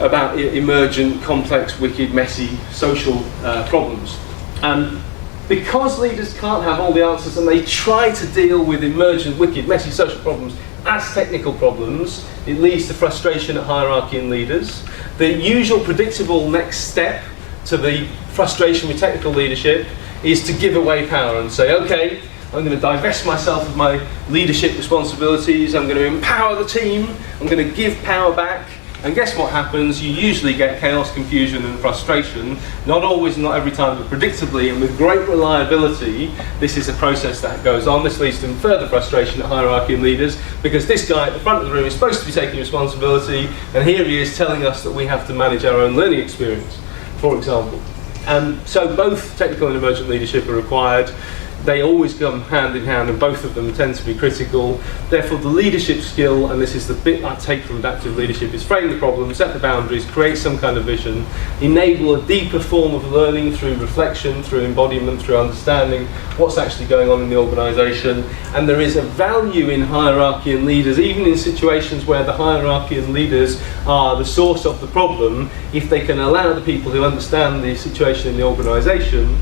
about emergent, complex, wicked, messy social problems. Because leaders can't have all the answers and they try to deal with emergent, wicked, messy social problems as technical problems, it leads to frustration at hierarchy and leaders. The usual predictable next step to the frustration with technical leadership is to give away power and say, okay, I'm going to divest myself of my leadership responsibilities, I'm going to empower the team, I'm going to give power back. And guess what happens? You usually get chaos, confusion and frustration. Not always, not every time, but predictably and with great reliability, this is a process that goes on. This leads to further frustration at hierarchy and leaders, because this guy at the front of the room is supposed to be taking responsibility, and here he is telling us that we have to manage our own learning experience, for example. So both technical and emergent leadership are required. They always come hand in hand, and both of them tend to be critical. Therefore, the leadership skill, and this is the bit I take from adaptive leadership, is frame the problem, set the boundaries, create some kind of vision, enable a deeper form of learning through reflection, through embodiment, through understanding what's actually going on in the organisation. And there is a value in hierarchy and leaders, even in situations where the hierarchy and leaders are the source of the problem, if they can allow the people who understand the situation in the organisation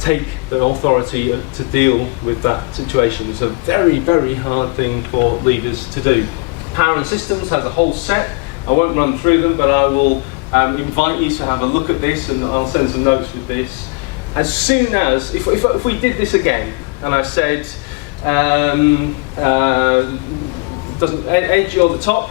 take the authority to deal with that situation. It's a very, very hard thing for leaders to do. Power and Systems has a whole set. I won't run through them, but I will invite you to have a look at this, and I'll send some notes with this. As soon as, if we did this again, and I said, edge or the top,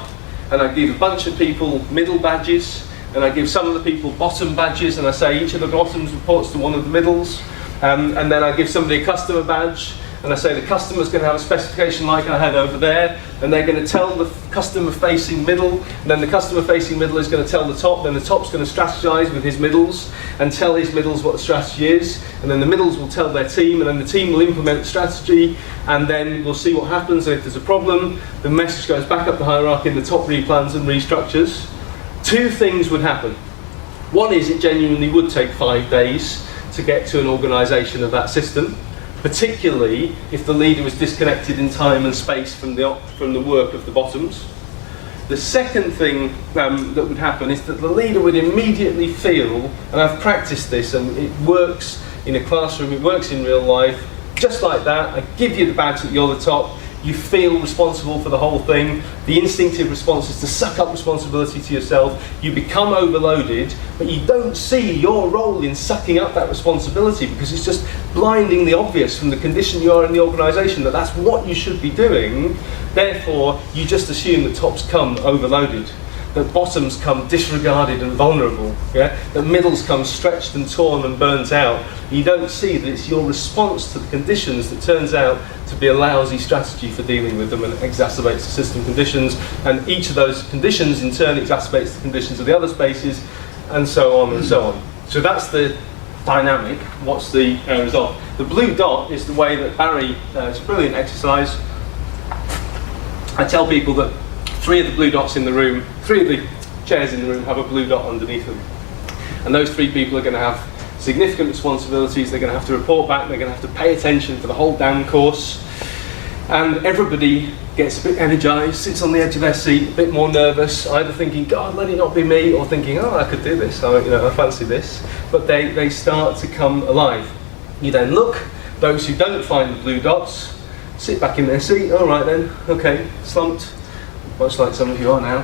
and I give a bunch of people middle badges, and I give some of the people bottom badges, and I say each of the bottoms reports to one of the middles. And then I give somebody a customer badge, and I say the customer's going to have a specification like I had over there, and they're going to tell the customer-facing middle, and then the customer-facing middle is going to tell the top, then the top's going to strategize with his middles, and tell his middles what the strategy is, and then the middles will tell their team, and then the team will implement the strategy, and then we'll see what happens. And if there's a problem, the message goes back up the hierarchy, and the top replans and restructures. Two things would happen. One is it genuinely would take 5 days to get to an organisation of that system, particularly if the leader was disconnected in time and space from the work of the bottoms. The second thing that would happen is that the leader would immediately feel, and I've practiced this, and it works in a classroom, it works in real life, just like that. I give you the badge that you're the top, You feel responsible for the whole thing. The instinctive response is to suck up responsibility to yourself. You become overloaded, but you don't see your role in sucking up that responsibility because it's just blindingly obvious from the condition you are in the organisation that that's what you should be doing. Therefore, you just assume that tops come overloaded, that bottoms come disregarded and vulnerable, yeah? That middles come stretched and torn and burnt out. You don't see that it's your response to the conditions that turns out to be a lousy strategy for dealing with them and exacerbates the system conditions, and each of those conditions in turn exacerbates the conditions of the other spaces, and so on and so on. So that's the dynamic. What's the result? The blue dot is the way that Barry, it's a brilliant exercise. I tell people that 3 of the blue dots in the room, 3 of the chairs in the room have a blue dot underneath them. And those 3 people are going to have significant responsibilities. They're going to have to report back. They're going to have to pay attention for the whole damn course. And everybody gets a bit energised, sits on the edge of their seat, a bit more nervous, either thinking, God, let it not be me, or thinking, oh, I could do this, I fancy this. But they start to come alive. You then look, those who don't find the blue dots, sit back in their seat, all right then, okay, slumped, much like some of you are now,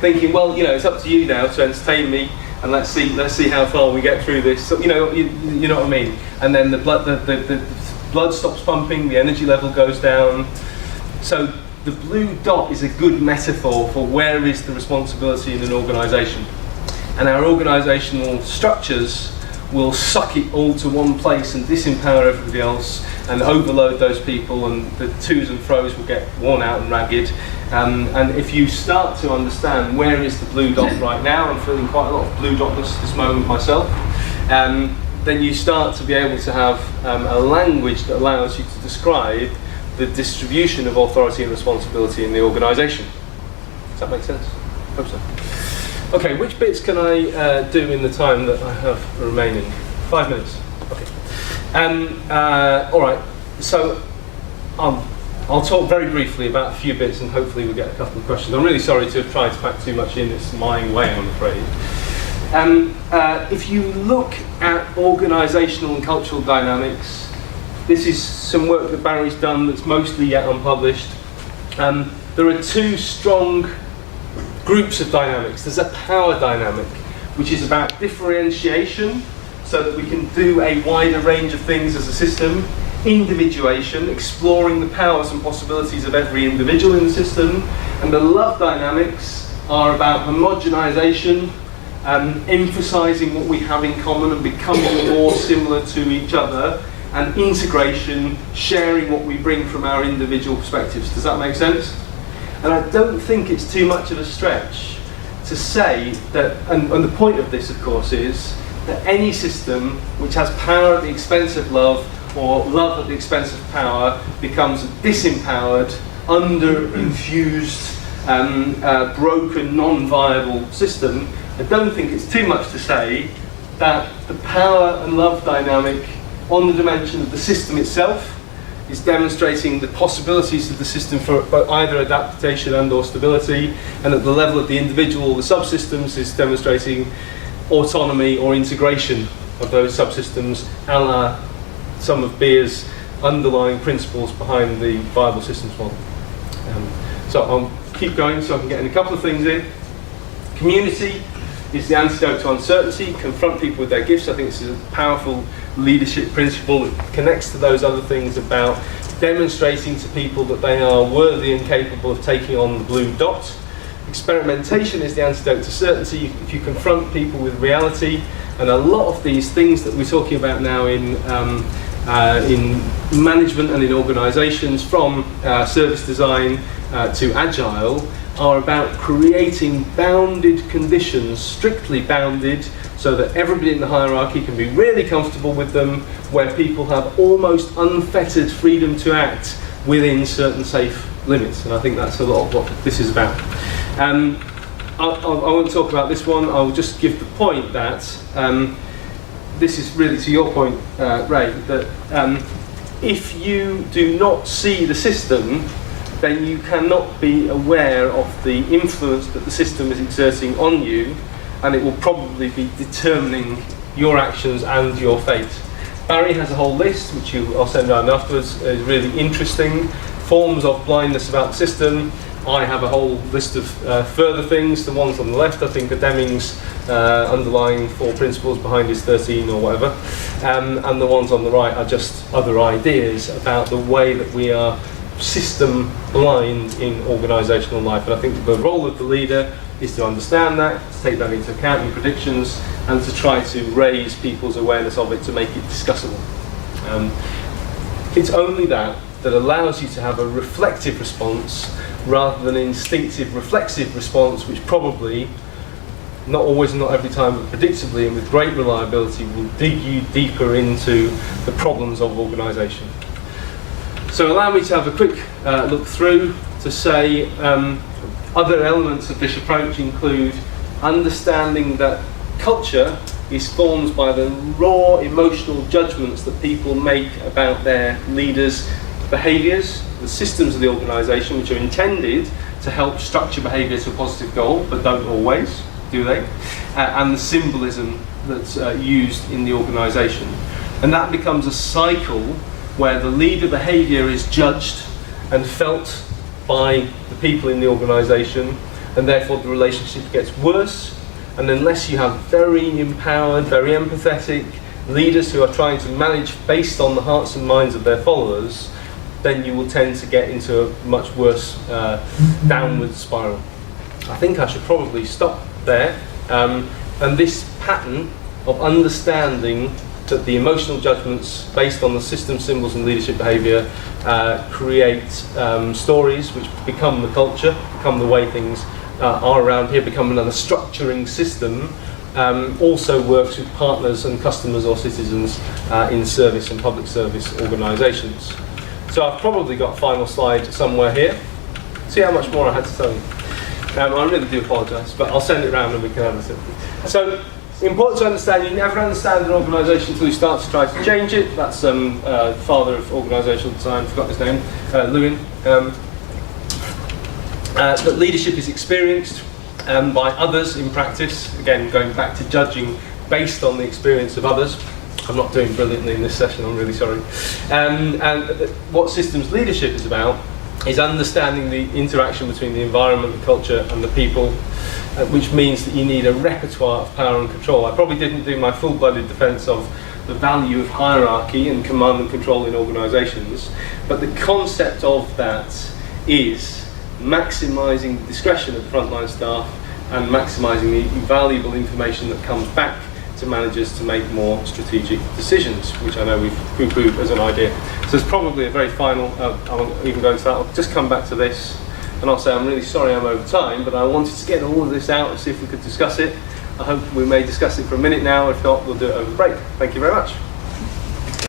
thinking, well, it's up to you now to entertain me, and let's see how far we get through this. So, you know what I mean. And then the blood stops pumping, the energy level goes down. So the blue dot is a good metaphor for where is the responsibility in an organisation. And our organisational structures will suck it all to one place and disempower everybody else and overload those people, and the to's and fro's will get worn out and ragged. And if you start to understand where is the blue dot right now, I'm feeling quite a lot of blue dotness at this moment myself, then you start to be able to have a language that allows you to describe the distribution of authority and responsibility in the organisation. Does that make sense? Hope so. Okay, which bits can I do in the time that I have remaining? 5 minutes. Okay. All right. So I'll talk very briefly about a few bits, and hopefully we'll get a couple of questions. I'm really sorry to have tried to pack too much in. It's my way, I'm afraid. If you look at organisational and cultural dynamics, this is some work that Barry's done that's mostly yet unpublished. There are 2 strong groups of dynamics. There's a power dynamic, which is about differentiation, so that we can do a wider range of things as a system. Individuation, exploring the powers and possibilities of every individual in the system. And the love dynamics are about homogenization, emphasizing what we have in common and becoming more similar to each other, and integration, sharing what we bring from our individual perspectives. Does that make sense? And I don't think it's too much of a stretch to say that, and the point of this, of course, is that any system which has power at the expense of love, or love at the expense of power, becomes a disempowered, under-infused, broken, non-viable system. I don't think it's too much to say that the power and love dynamic on the dimension of the system itself is demonstrating the possibilities of the system for either adaptation and or stability, and at the level of the individual, the subsystems, is demonstrating autonomy or integration of those subsystems, a la some of Beer's underlying principles behind the viable systems model. So I'll keep going so I can get in a couple of things in. Community is the antidote to uncertainty. Confront people with their gifts. I think this is a powerful leadership principle that connects to those other things about demonstrating to people that they are worthy and capable of taking on the blue dot. Experimentation is the antidote to certainty. If you confront people with reality, and a lot of these things that we're talking about now in management and in organisations, from service design to agile, are about creating bounded conditions, strictly bounded, so that everybody in the hierarchy can be really comfortable with them, where people have almost unfettered freedom to act within certain safe limits. And I think that's a lot of what this is about. I won't talk about this one. I'll just give the point that this is really to your point, Ray, that if you do not see the system, then you cannot be aware of the influence that the system is exerting on you, and it will probably be determining your actions and your fate. Barry has a whole list, which I'll send around afterwards, is really interesting, forms of blindness about the system. I have a whole list of further things. The ones on the left, I think, are Deming's underlying 4 principles behind his 13 or whatever. And the ones on the right are just other ideas about the way that we are system blind in organisational life. And I think the role of the leader is to understand that, to take that into account in predictions, and to try to raise people's awareness of it to make it discussable. It's only that allows you to have a reflective response rather than an instinctive reflexive response, which probably, not always and not every time, but predictably and with great reliability, will dig you deeper into the problems of organisation. So allow me to have a quick look through to say other elements of this approach include understanding that culture is formed by the raw emotional judgments that people make about their leaders' behaviours, the systems of the organisation, which are intended to help structure behaviour to a positive goal, but don't always, do they? And the symbolism that's used in the organisation. And that becomes a cycle where the leader behaviour is judged and felt by the people in the organisation, and therefore the relationship gets worse. And unless you have very empowered, very empathetic leaders who are trying to manage based on the hearts and minds of their followers, then you will tend to get into a much worse downward spiral. I think I should probably stop there. And this pattern of understanding that the emotional judgments based on the system, symbols and leadership behaviour create stories which become the culture, become the way things are around here, become another structuring system, also works with partners and customers or citizens in service and public service organisations. So I've probably got a final slide somewhere here. See how much more I had to tell you. I really do apologise, but I'll send it round and we can have a So, important to understand, you never understand an organisation until you start to try to change it. That's father of organisational design, forgot his name, Lewin. That leadership is experienced by others in practice, again going back to judging based on the experience of others. I'm not doing brilliantly in this session, I'm really sorry. And what systems leadership is about is understanding the interaction between the environment, the culture and the people, which means that you need a repertoire of power and control. I probably didn't do my full-blooded defence of the value of hierarchy and command and control in organisations, but the concept of that is maximising the discretion of the frontline staff and maximising the valuable information that comes back to managers to make more strategic decisions, which I know we've poo-pooed as an idea. So it's probably a very final, I won't even go into that, I'll just come back to this and I'll say I'm really sorry I'm over time, but I wanted to get all of this out and see if we could discuss it. I hope we may discuss it for a minute now, if not we'll do it over break. Thank you very much.